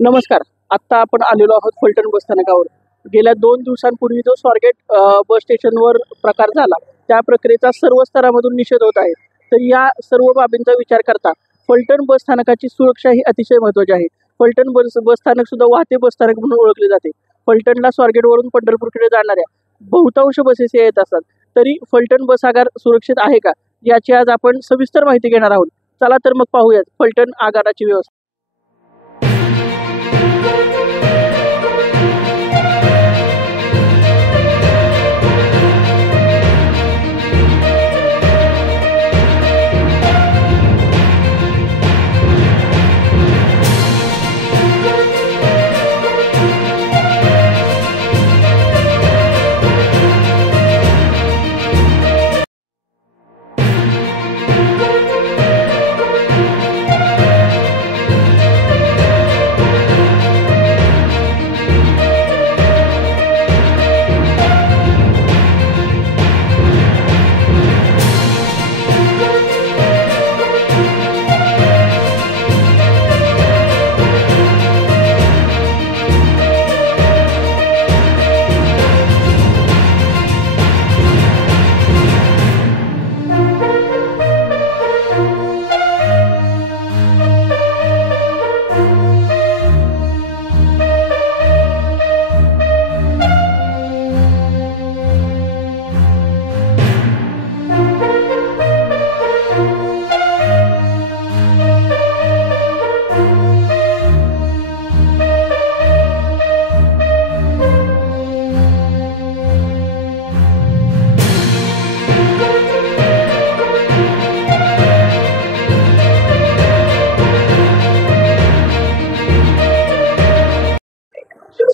नमस्कार. आत्ता आपण आलेलो आहोत फलटण बस स्थानकावर. गेल्या 2 दिवसांपूर्वी जो स्वारगेट बस स्टेशनवर प्रकार झाला, त्या प्रक्रियेचा सर्व स्तरामधून निषेध होत आहे. तर या सर्व बाबींचा विचार करता फलटण बस स्थानकाची सुरक्षा ही अतिशय महत्त्वाची आहे. फलटण बस स्थानक सुद्धा वाहते बस स्थानक म्हणून ओळखले जाते. फलटणला स्वारगेटवरून पंढरपूरकडे जाणाऱ्या बहुतांश बसेस येत असतात. तरी फलटण बस आगार सुरक्षित आहे का, याची आज आपण सविस्तर माहिती घेणार आहोत. चला तर मग पाहूयात फलटण आगाराची व्यवस्था.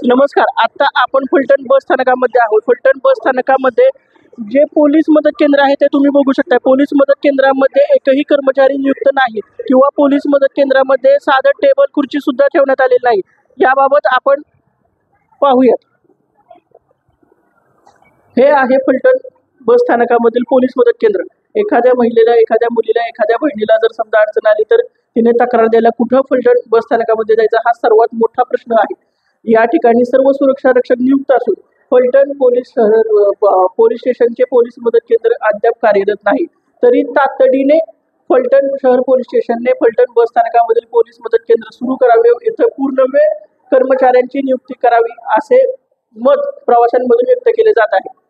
नमस्कार. आता आपण फलटण बस स्थानकामध्ये आहोत. फलटण बस स्थानकामध्ये जे पोलीस मदत केंद्र आहे ते तुम्ही बघू शकता. पोलीस मदत केंद्रामध्ये एकही कर्मचारी नियुक्त नाही किंवा पोलीस मदत केंद्रामध्ये साधं टेबल खुर्ची सुद्धा ठेवण्यात आलेली नाही. याबाबत आपण पाहूयात. हे आहे फलटण बस स्थानकामधील पोलीस मदत केंद्र. एखाद्या महिलेला, एखाद्या मुलीला, एखाद्या बहिणीला जर समजा अडचण आली तर तिने तक्रार द्यायला कुठं फलटण बस स्थानकामध्ये जायचा, हा सर्वात मोठा प्रश्न आहे. या ठिकाणी सर्व सुरक्षा रक्षक नियुक्त असून फलटण पोलीस स्टेशनचे पोलीस मदत केंद्र अद्याप कार्यरत नाही. तरी तातडीने फलटण शहर पोलीस स्टेशनने फलटण बस स्थानकामधील पोलीस मदत केंद्र सुरू करावे, इथं पूर्णवेळ कर्मचाऱ्यांची नियुक्ती करावी, असे मत प्रवाशांमधून व्यक्त केले जात आहे.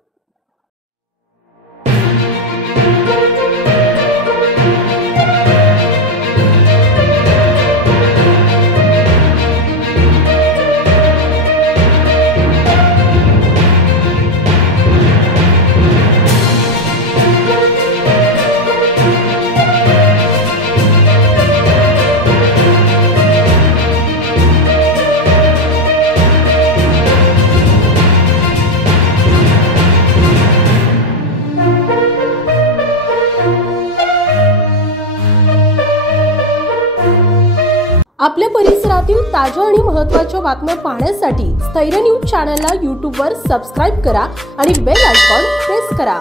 आपल्या परिसरातील ताज्या आणि महत्त्वाच्या बातम्या पाहण्यासाठी स्थैर्य न्यूज चॅनलला यूट्यूबवर सबस्क्राईब करा आणि बेल आयकॉन प्रेस करा.